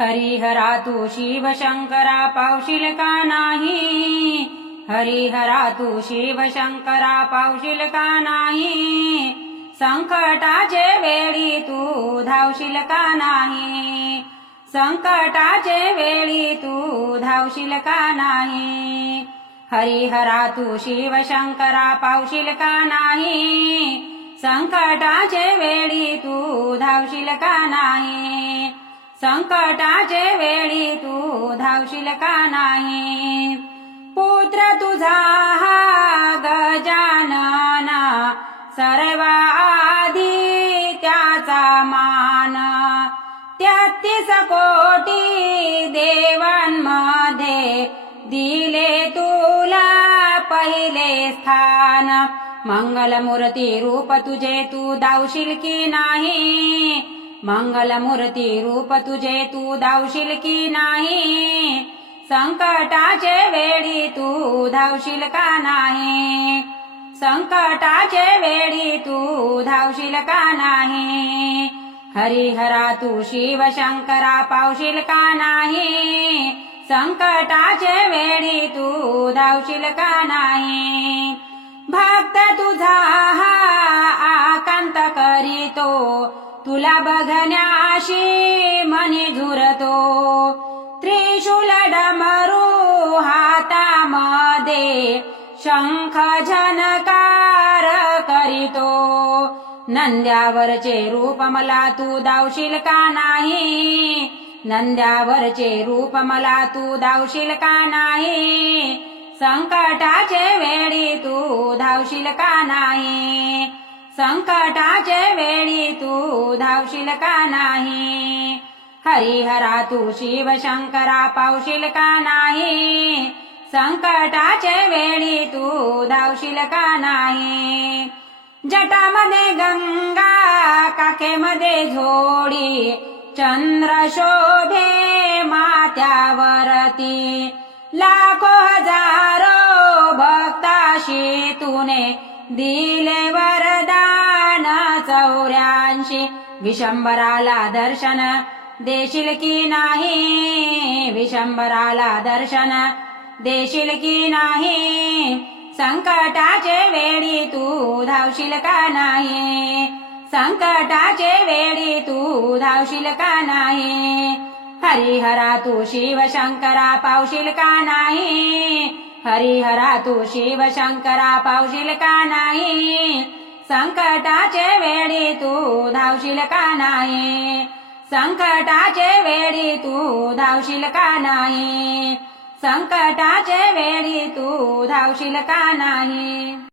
हरिहरा तू शिव शंकरा पावशील का नाही। हरिहरा तू शिव शंकरा पावशील का नाही। संकटाचे वेळी तू धावशील का नाही। संकटाचे वेळी तू धावशील का नाही। हरिहरा तू शिव शंकरा पावशील का नाही। संकटाचे वेळी तू धावशील का नाही। संकटाचे वेळी तू धावशील का नाही? पुत्र तुझा हा गजानना सर्वाधी त्याचा मान. त्यातीस कोटी देवांमध्ये दिले तुला पहिले स्थान. मंगलमूर्ती रूप तुझे तू दावशील की नाही? मंगलमूर्ती रूप तुझे तू धावशील की नाही? संकटाचे वेळी तू धावशील का नाही? संकटाचे वेळी तू धावशील का नाही? हरिहरा तू शिव शंकरा पावशील का नाही? संकटाचे वेळी तू धावशील का नाही? तुला बघण्याशी मनी झुरतो. त्रिशूल डमरू हातामध्ये शंख झनकार करीतो. नंद्यावरचे रूप मला तू दावशील का नाही? नंद्यावरचे रूप मला तू दावशील का नाही? संकटाचे वेळी तू धावशील का नाही? संकटाचे वेळी तू धावशील का नाही? हरिहरा तू शिव शंकरा पावशील का नाही? संकटाचे वेळी तू धावशील का नाही? जटामध्ये गंगा काखेमध्ये झोडी चंद्र शोभे मात्यावरती लाखो हजारो भक्ताशी तुने दिले वर चौऱ्याऐंशी विशंबराला दर्शन देशील की नाही? विशंबराला दर्शन देशील की नाही? संकटाचे वेळी तू धावशील का नाही? संकटाचे वेळी तू धावशील का नाही? हरिहरा तू शिव शंकरा पावशील का नाही? हरिहरा तू शिव शंकरा पावशील का नाही? संकटाचे वेळी तू धावशील का नाही? संकटाचे वेळी तू धावशील का नाही? संकटाचे वेळी तू धावशील का नाही?